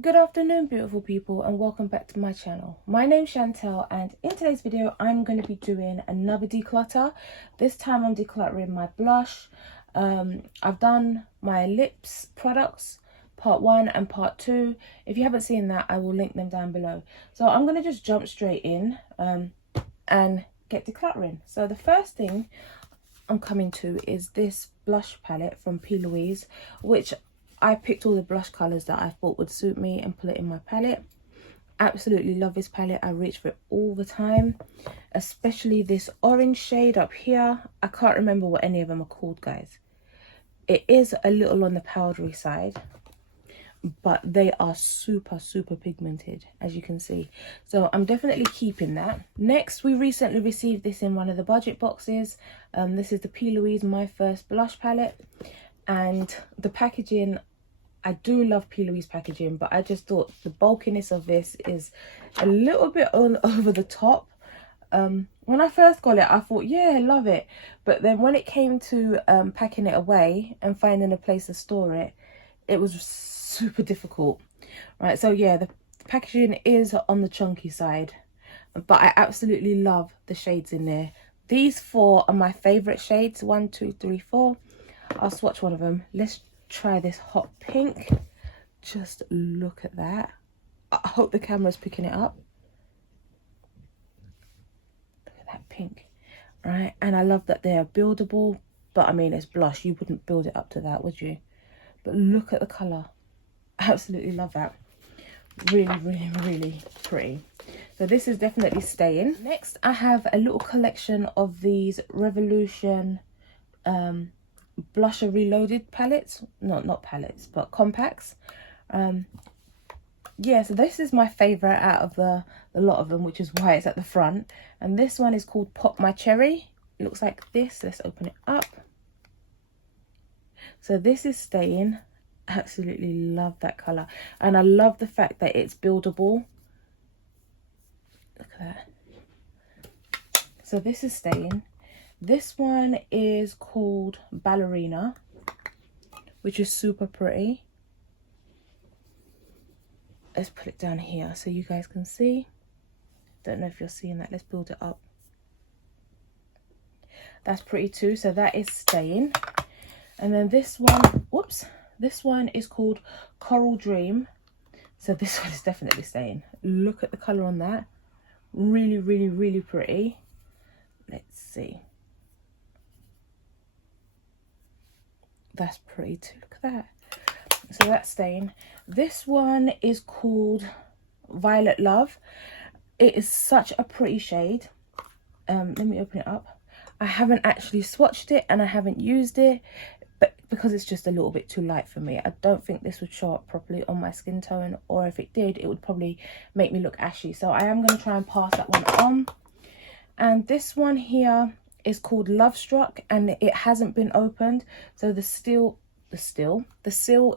Good afternoon, beautiful people, and welcome back to my channel. My name's Chantel, and in today's video I'm going to be doing another declutter. This time I'm decluttering my blush. I've done my lips products part 1 and part 2. If you haven't seen that, I will link them down below. So I'm going to just jump straight in and get decluttering. So the first thing I'm coming to is this blush palette from P. Louise, which I picked all the blush colours that I thought would suit me and put it in my palette. Absolutely love this palette. I reach for it all the time, especially this orange shade up here. I can't remember what any of them are called, guys. It is a little on the powdery side, but they are super pigmented, as you can see. So I'm definitely keeping that. Next, we recently received this in one of the budget boxes. This is the P. Louise My First Blush Palette, and the packaging, I do love P. Louise packaging, but I just thought the bulkiness of this is a little bit over the top. When I first got it, I thought, yeah, I love it. But then when it came to packing it away and finding a place to store it, it was super difficult. Right, so yeah, the packaging is on the chunky side, but I absolutely love the shades in there. These 4 are my favourite shades, 1, 2, 3, 4. I'll swatch one of them. Let's try this hot pink. Just look at that. I hope the camera's picking it up. Look at that pink. Right, and I love that they're buildable, but I mean, it's blush. You wouldn't build it up to that, would you? But look at the colour. Absolutely love that. Really pretty. So this is definitely staying. Next, I have a little collection of these Revolution blusher reloaded palettes. Not palettes, but compacts. Yeah, so this is my favorite out of the lot of them, which is why it's at the front. And this one is called Pop My Cherry. It looks like this. Let's open it up. So this is staying. Absolutely love that color, and I love the fact that it's buildable. Look at that. So this is staying. This one is called Ballerina, which is super pretty. Let's put it down here so you guys can see. Don't know if you're seeing that. Let's build it up. That's pretty too. So that is staying. And then this one, whoops, this one is called Coral Dream. So this one is definitely staying. Look at the color on that. Really pretty. Let's see. That's pretty too. Look at that. So that's staying. This one is called Violet Love. It is such a pretty shade. Let me open it up. I haven't actually swatched it and I haven't used it, but because it's just a little bit too light for me. I don't think this would show up properly on my skin tone, or if it did, it would probably make me look ashy. So I am going to try and pass that one on. And this one here is called Love Struck, and it hasn't been opened, so the seal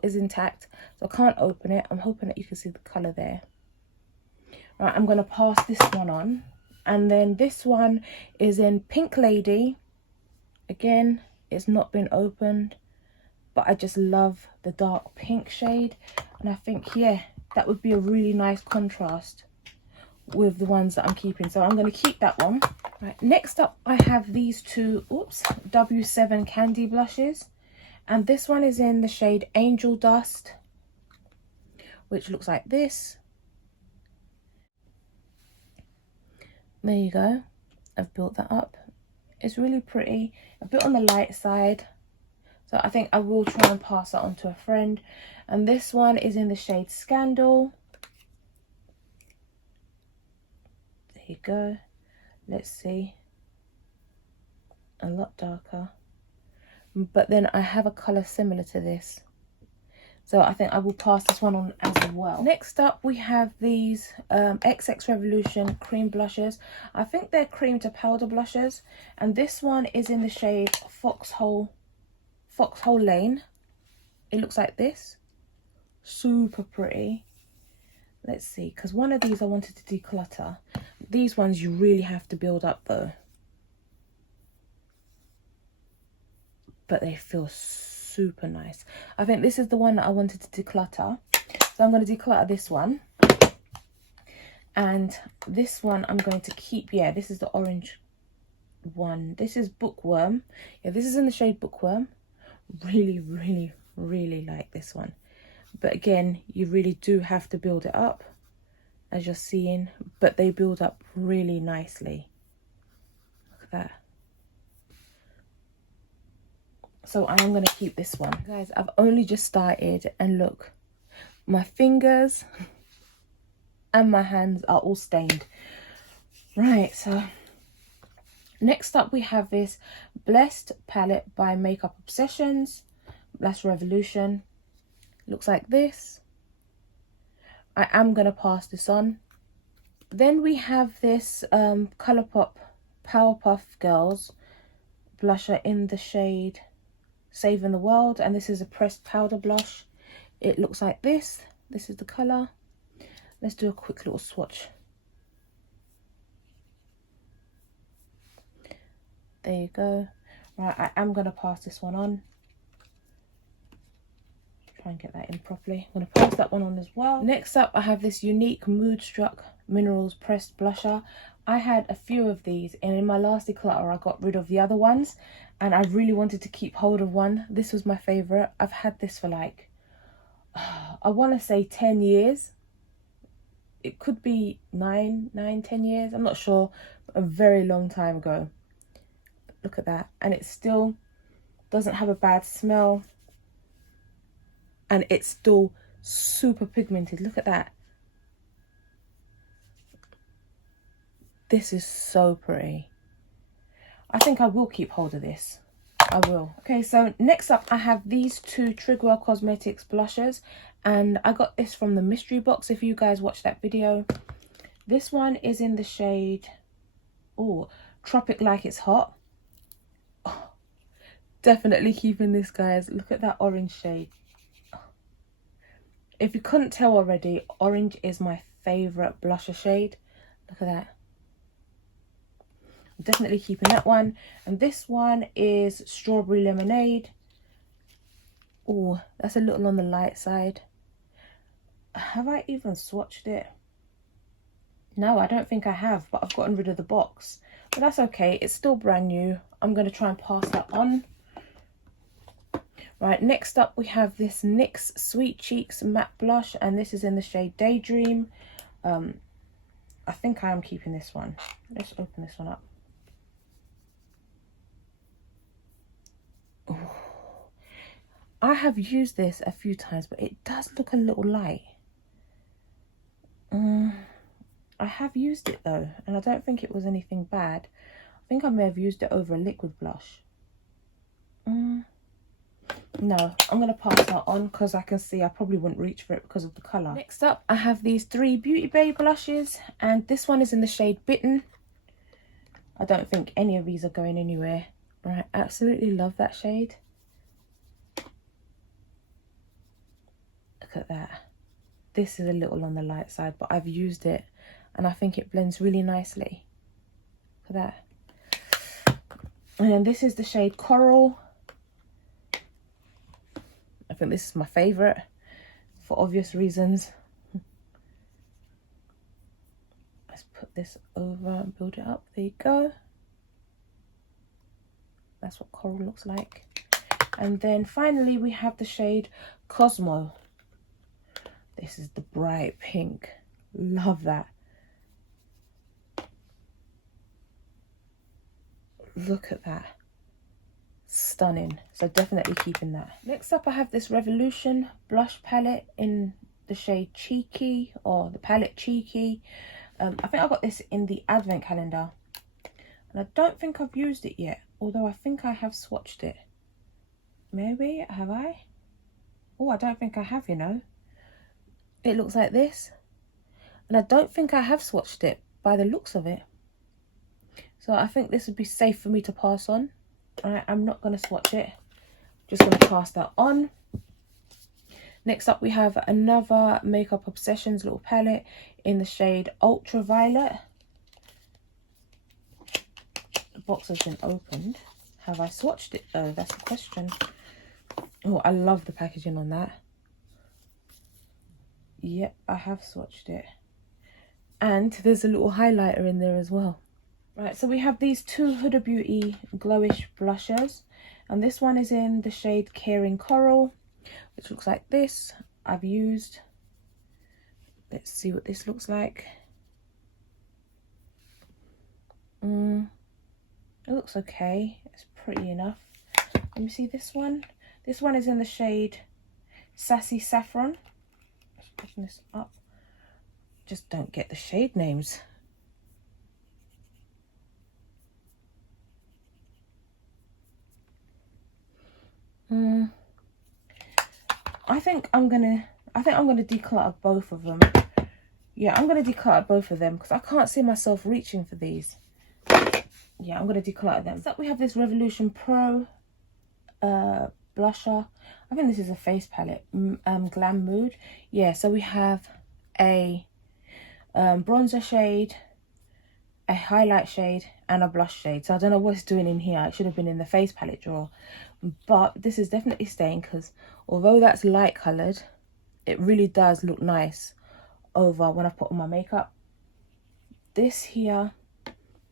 is intact, so I can't open it. I'm hoping that you can see the color there. Right, I'm going to pass this one on. And then this one is in Pink Lady. Again, it's not been opened, but I just love the dark pink shade, and I think, yeah, that would be a really nice contrast with the ones that I'm keeping. So I'm going to keep that one. Right, next up I have these 2 W7 candy blushes, and this one is in the shade Angel Dust, which looks like this. There you go. I've built that up. It's really pretty, a bit on the light side, so I think I will try and pass that on to a friend. And this one is in the shade Scandal. There you go. Let's see. A lot darker, but then I have a color similar to this, so I think I will pass this one on as well. Next up we have these XX Revolution cream blushes. I think they're cream to powder blushes, and this one is in the shade Foxhole Lane. It looks like this. Super pretty. Let's see, because one of these I wanted to declutter. These ones you really have to build up though, but they feel super nice. I think this is the one that I wanted to declutter. So I'm going to declutter this one. And this one I'm going to keep. Yeah, this is the orange one. This is Bookworm. Yeah, this is in the shade Bookworm. Really, really, really like this one. But again, you really do have to build it up, as you're seeing. But they build up really nicely. Look at that. So I am going to keep this one. Guys, I've only just started, and look, my fingers and my hands are all stained. Right, so next up we have this Blessed palette by Makeup Obsessions. Blessed Revolution. Looks like this. I am going to pass this on. Then we have this Colourpop Powerpuff Girls blusher in the shade Saving the World, and this is a pressed powder blush. It looks like this. This is the colour. Let's do a quick little swatch. There you go. Right, I am going to pass this one on. Try and get that in properly. I'm going to pass that one on as well. Next up, I have this unique Moodstruck Minerals pressed blusher. I had a few of these, and in my last declutter I got rid of the other ones, and I really wanted to keep hold of one. This was my favourite. I've had this for like, I want to say 10 years. It could be 10 years. I'm not sure. A very long time ago. Look at that. And it still doesn't have a bad smell. And it's still super pigmented. Look at that. This is so pretty. I think I will keep hold of this. I will. Okay, so next up I have these two Trigwell Cosmetics blushers, and I got this from the mystery box if you guys watched that video. This one is in the shade Tropic Like It's Hot. Oh, definitely keeping this, guys. Look at that orange shade. If you couldn't tell already, orange is my favourite blusher shade. Look at that. I'm definitely keeping that one. And this one is Strawberry Lemonade. Oh, that's a little on the light side. Have I even swatched it? No, I don't think I have, but I've gotten rid of the box. But that's okay. It's still brand new. I'm going to try and pass that on. Right, next up we have this NYX Sweet Cheeks matte blush, and this is in the shade Daydream. I think I am keeping this one. Let's open this one up. Ooh. I have used this a few times, but it does look a little light. I have used it though, and I don't think it was anything bad. I think I may have used it over a liquid blush. No, I'm going to pass that on because I can see I probably wouldn't reach for it because of the colour. Next up, I have these three Beauty Bay blushes, and this one is in the shade Bitten. I don't think any of these are going anywhere. Right, absolutely love that shade. Look at that. This is a little on the light side, but I've used it and I think it blends really nicely. Look at that. And then this is the shade Coral. I think this is my favourite for obvious reasons. Let's put this over and build it up. There you go. That's what Coral looks like. And then finally we have the shade Cosmo. This is the bright pink. Love that. Look at that. Stunning. So definitely keeping that. Next up I have this Revolution blush palette in the shade Cheeky, or the palette Cheeky. I think I got this in the advent calendar, and I don't think I've used it yet, although I think I have swatched it. Maybe, have I? Oh, I don't think I have, you know. It looks like this, and I don't think I have swatched it by the looks of it. So I think this would be safe for me to pass on. I'm not going to swatch it. Just going to pass that on. Next up we have another Makeup Obsessions little palette in the shade Ultraviolet. The box has been opened. Have I swatched it though? That's the question. Oh, I love the packaging on that. Yep, I have swatched it. And there's a little highlighter in there as well. Right, so we have these two Huda Beauty glowish blushers. And this one is in the shade Caring Coral, which looks like this. I've used... Let's see what this looks like. It looks okay. It's pretty enough. Let me see this one. This one is in the shade Sassy Saffron. Just picking this up. Just don't get the shade names. I think I'm gonna declutter both of them. Yeah, I'm gonna declutter both of them because I can't see myself reaching for these. Yeah, I'm gonna declutter them. So we have this Revolution Pro blusher. I think this is a face palette, Glam Mood. Yeah, so we have a bronzer shade, a highlight shade, and a blush shade. So I don't know what it's doing in here. It should have been in the face palette drawer. But this is definitely staying because although that's light coloured, it really does look nice over when I put on my makeup. This here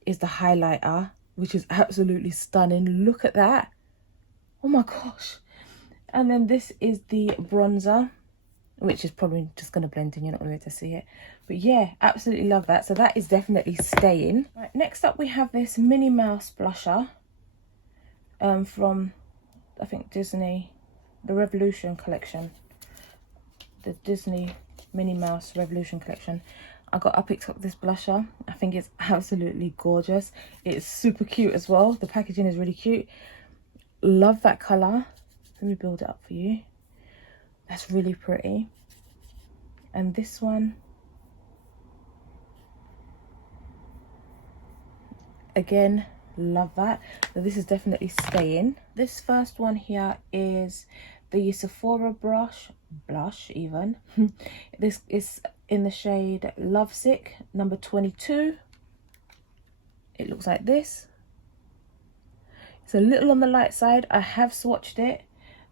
is the highlighter, which is absolutely stunning. Look at that. Oh my gosh. And then this is the bronzer, which is probably just going to blend in. You're not going to be able to see it. But yeah, absolutely love that. So that is definitely staying. Right, next up we have this Minnie Mouse blusher from, I think, Disney, the Revolution collection. The Disney Minnie Mouse Revolution collection. I picked up this blusher. I think it's absolutely gorgeous. It's super cute as well. The packaging is really cute. Love that colour. Let me build it up for you. That's really pretty. And this one, again, love that. So this is definitely staying. This first one here is the Sephora blush even. This is in the shade Lovesick, number 22. It looks like this. It's a little on the light side. I have swatched it.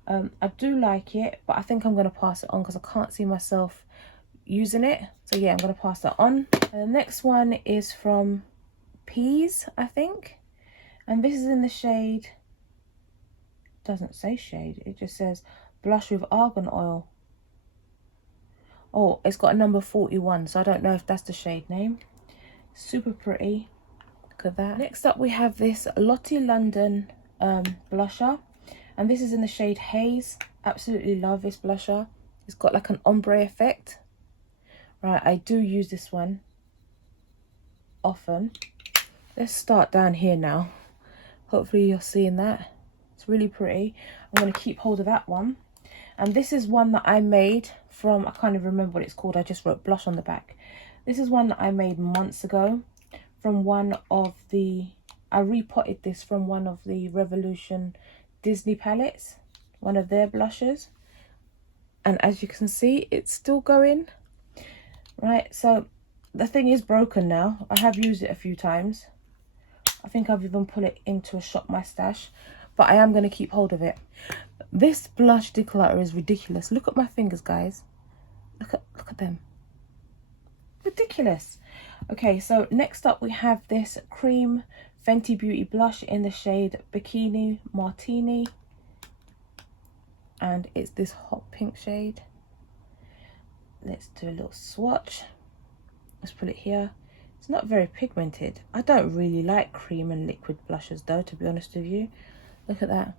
I do like it, but I think I'm going to pass it on because I can't see myself using it. So yeah, I'm going to pass that on. And the next one is from Peas, I think. And this is in the shade, doesn't say shade, it just says blush with argan oil. Oh, it's got a number 41, so I don't know if that's the shade name. Super pretty. Look at that. Next up we have this Lottie London blusher, and this is in the shade Haze. Absolutely love this blusher. It's got like an ombre effect. Right, I do use this one often. Let's start down here now. Hopefully you're seeing that. It's really pretty. I'm going to keep hold of that one. And this is one that I made from, I can't even remember what it's called. I just wrote blush on the back. This is one that I made months ago from one of the, I repotted this from one of the Revolution Disney palettes, one of their blushes. And as you can see, it's still going. Right, so the thing is broken now. I have used it a few times. I think I've even put it into a Shop My Stash, but I am going to keep hold of it. This blush declutter is ridiculous. Look at my fingers, guys. Look at them. Ridiculous. Okay, so next up we have this cream Fenty Beauty blush in the shade Bikini Martini, and it's this hot pink shade. Let's do a little swatch. Let's put it here. It's not very pigmented. I don't really like cream and liquid blushes though, to be honest with you. Look at that.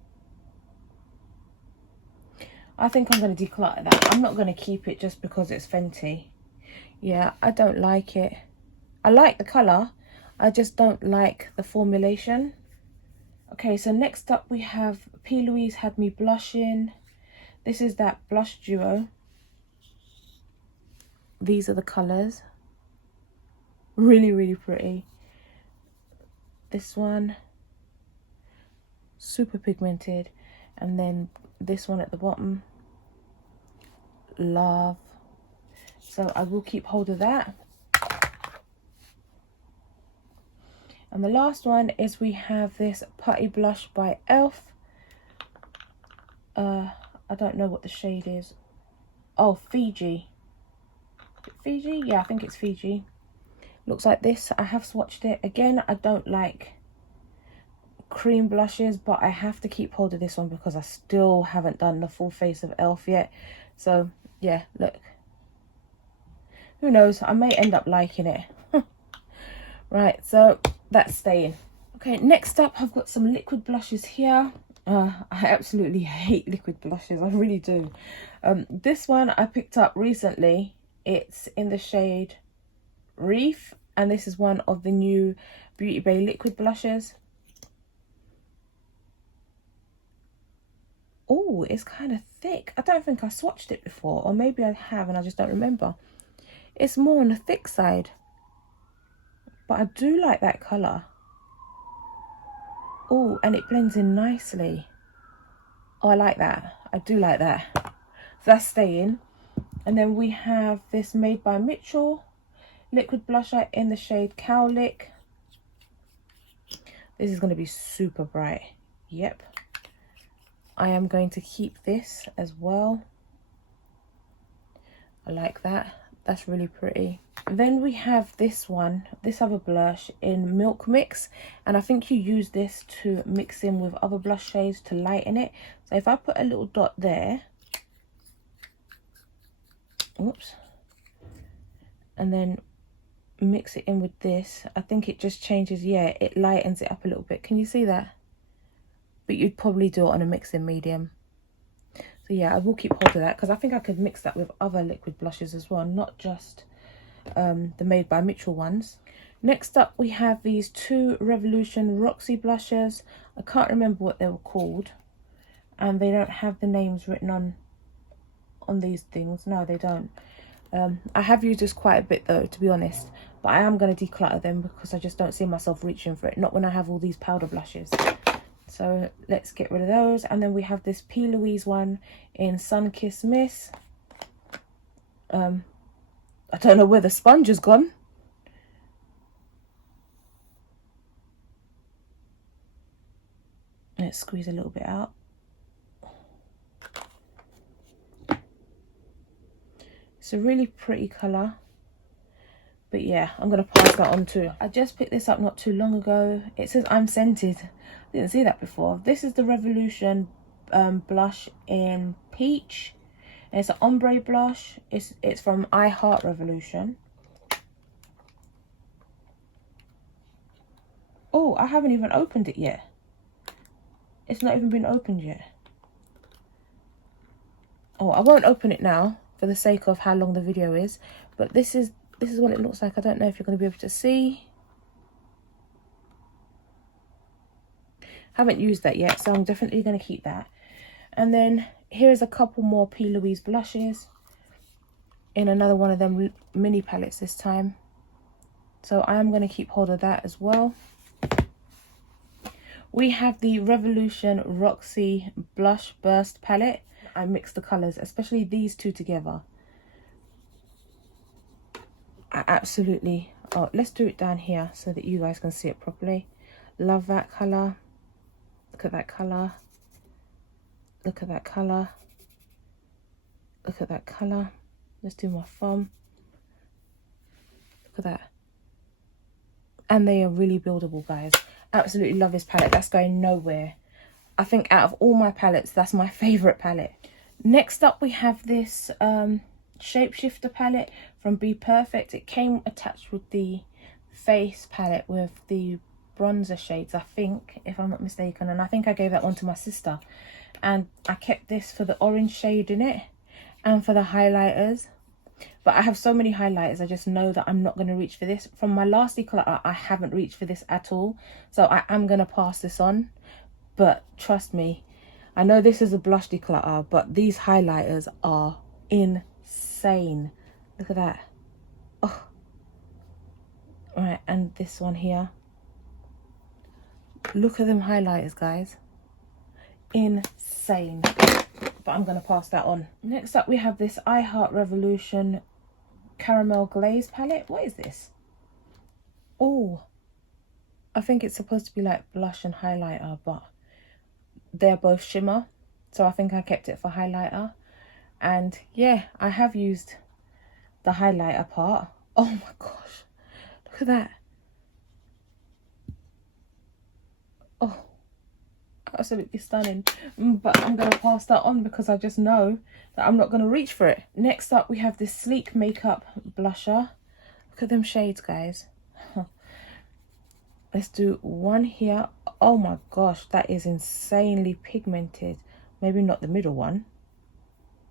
I think I'm going to declutter that. I'm not going to keep it just because it's Fenty. Yeah, I don't like it. I like the colour. I just don't like the formulation. Okay, so next up we have P. Louise Had Me Blushing. This is that blush duo. These are the colours. Really, really pretty. This one, super pigmented. And then this one at the bottom, love. So I will keep hold of that. And the last one is we have this Putty Blush by e.l.f. I don't know what the shade is. Oh, Fiji. Fiji? Yeah, I think it's Fiji. Looks like this. I have swatched it. Again, I don't like cream blushes, but I have to keep hold of this one because I still haven't done the full face of e.l.f. yet. So, yeah, look. Who knows? I may end up liking it. Right, so that's staying. Okay, next up, I've got some liquid blushes here. I absolutely hate liquid blushes. I really do. This one I picked up recently. It's in the shade Reef, and this is one of the new Beauty Bay liquid blushes. Oh, it's kind of thick. I don't think I swatched it before, or maybe I have and I just don't remember. It's more on the thick side, but I do like that colour. Oh, and it blends in nicely. Oh, I like that. I do like that. So that's staying. And then we have this Made by Mitchell liquid blusher in the shade Cowlick. This is going to be super bright. Yep. I am going to keep this as well. I like that. That's really pretty. Then we have this one, this other blush in Milk Mix, and I think you use this to mix in with other blush shades to lighten it. So if I put a little dot there, oops, and then mix it in with this, I think it just changes, yeah, it lightens it up a little bit. Can you see that? But you'd probably do it on a mixing medium. So yeah, I will keep hold of that because I think I could mix that with other liquid blushes as well, not just the Made by Mitchell ones. Next up, we have these two Revolution Roxy blushes. I can't remember what they were called, and they don't have the names written on these things. No, they don't. I have used this quite a bit though, to be honest, but I am going to declutter them because I just don't see myself reaching for it, not when I have all these powder blushes. So let's get rid of those. And then we have this P. Louise one in Sun Kiss Miss. I don't know where the sponge has gone. Let's squeeze a little bit out. It's a really pretty colour. But yeah, I'm going to pass that on too. I just picked this up not too long ago. It says I'm scented. Didn't see that before. This is the Revolution blush in Peach. And it's an ombre blush. It's from I Heart Revolution. Oh, I haven't even opened it yet. It's not even been opened yet. Oh, I won't open it now for the sake of how long the video is. But this is what it looks like. I don't know if you're going to be able to see. Haven't used that yet, so I'm definitely going to keep that. And then here's a couple more P. Louise blushes in another one of them mini palettes this time. So I am going to keep hold of that as well. We have the Revolution Roxy Blush Burst palette. I mixed the colours, especially these two together. I absolutely... Oh, let's do it down here so that you guys can see it properly. Love that colour. Look at that colour. Look at that colour. Look at that colour. Let's do my thumb. Look at that. And they are really buildable, guys. Absolutely love this palette. That's going nowhere. I think out of all my palettes, that's my favourite palette. Next up, we have this Shapeshifter palette from Be Perfect. It came attached with the face palette with the bronzer shades, I think, if I'm not mistaken. And I think I gave that one to my sister. And I kept this for the orange shade in it and for the highlighters. But I have so many highlighters, I just know that I'm not going to reach for this. From my last declutter, I haven't reached for this at all. So I am going to pass this on. But trust me, I know this is a blush declutter, but these highlighters are insane. Look at that. Oh. Right, and this one here. Look at them highlighters, guys. Insane. But I'm going to pass that on. Next up, we have this I Heart Revolution Caramel Glaze palette. What is this? Oh, I think it's supposed to be like blush and highlighter, but they're both shimmer. so I think I kept it for highlighter. And yeah, I have used the highlighter part. Oh my gosh, look at that. Oh, absolutely stunning. But I'm going to pass that on because I just know that I'm not going to reach for it. Next up, we have this sleek makeup blusher. Look at them shades, guys. Let's do one here. Oh my gosh, that is insanely pigmented. Maybe not the middle one.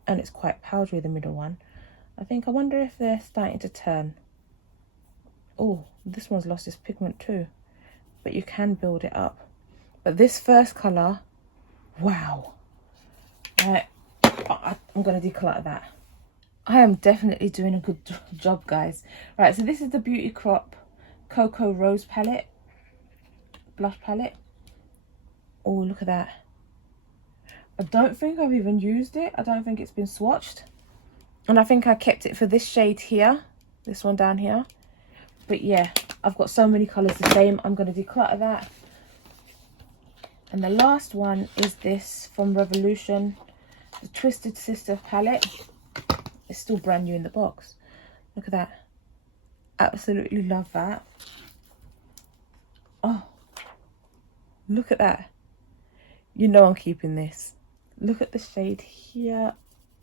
And it's quite powdery, the middle one. I wonder if they're starting to turn. Oh, this one's lost its pigment too. But you can build it up. But this first colour, wow. Right, I'm going to declutter that. I am definitely doing a good job, guys. Right, so this is the Beauty Crop Cocoa Rose palette. Blush palette. Oh, look at that. I don't think I've even used it. I don't think it's been swatched. And I think I kept it for this shade here. This one down here. But yeah, I've got so many colours the same. I'm going to declutter that. And the last one is this from Revolution, the Twisted Sister palette. It's still brand new in the box. Look at that. Absolutely love that. Oh, look at that. You know I'm keeping this. Look at the shade here.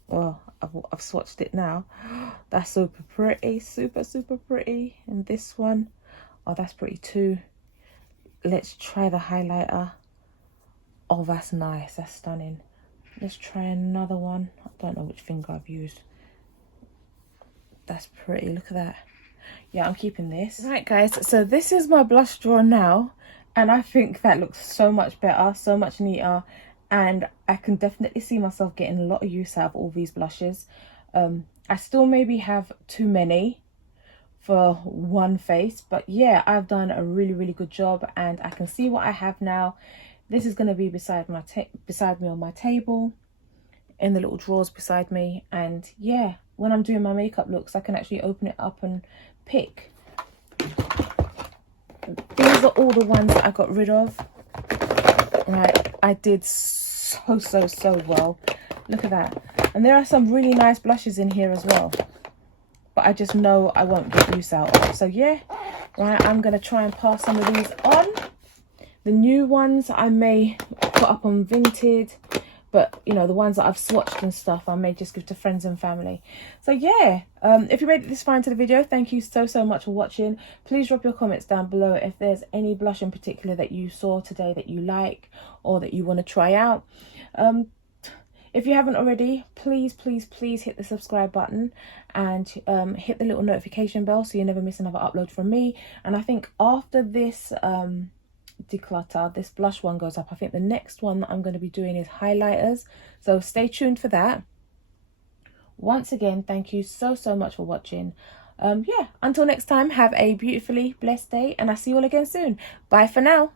Well, I've swatched it now. That's super pretty. Super, super pretty. And this one, oh, that's pretty too. Let's try the highlighter. Oh, that's nice. That's stunning. Let's try another one. I don't know which finger I've used. That's pretty. Look at that. Yeah, I'm keeping this. Right, guys. So this is my blush drawer now. And I think that looks so much better. So much neater. And I can definitely see myself getting a lot of use out of all these blushes. I still maybe have too many for one face. But yeah, I've done a really, really good job. And I can see what I have now. This is going to be beside me on my table, in the little drawers beside me. And yeah, when I'm doing my makeup looks, I can actually open it up and pick. These are all the ones that I got rid of. Right, I did so well. Look at that. And there are some really nice blushes in here as well. But I just know I won't get use out of. So yeah, right, I'm going to try and pass some of these on. The new ones I may put up on Vinted, but you know, the ones that I've swatched and stuff I may just give to friends and family. So yeah, if you made it this far into the video, thank you so much for watching. Please drop your comments down below if there's any blush in particular that you saw today that you like or that you want to try out. If you haven't already, please hit the subscribe button and hit the little notification bell so you never miss another upload from me. And I think after this declutter, this blush one goes up, I think the next one that I'm going to be doing is highlighters, so stay tuned for that. Once again, thank you so much for watching. Yeah, until next time, have a beautifully blessed day and I'll see you all again soon. Bye for now.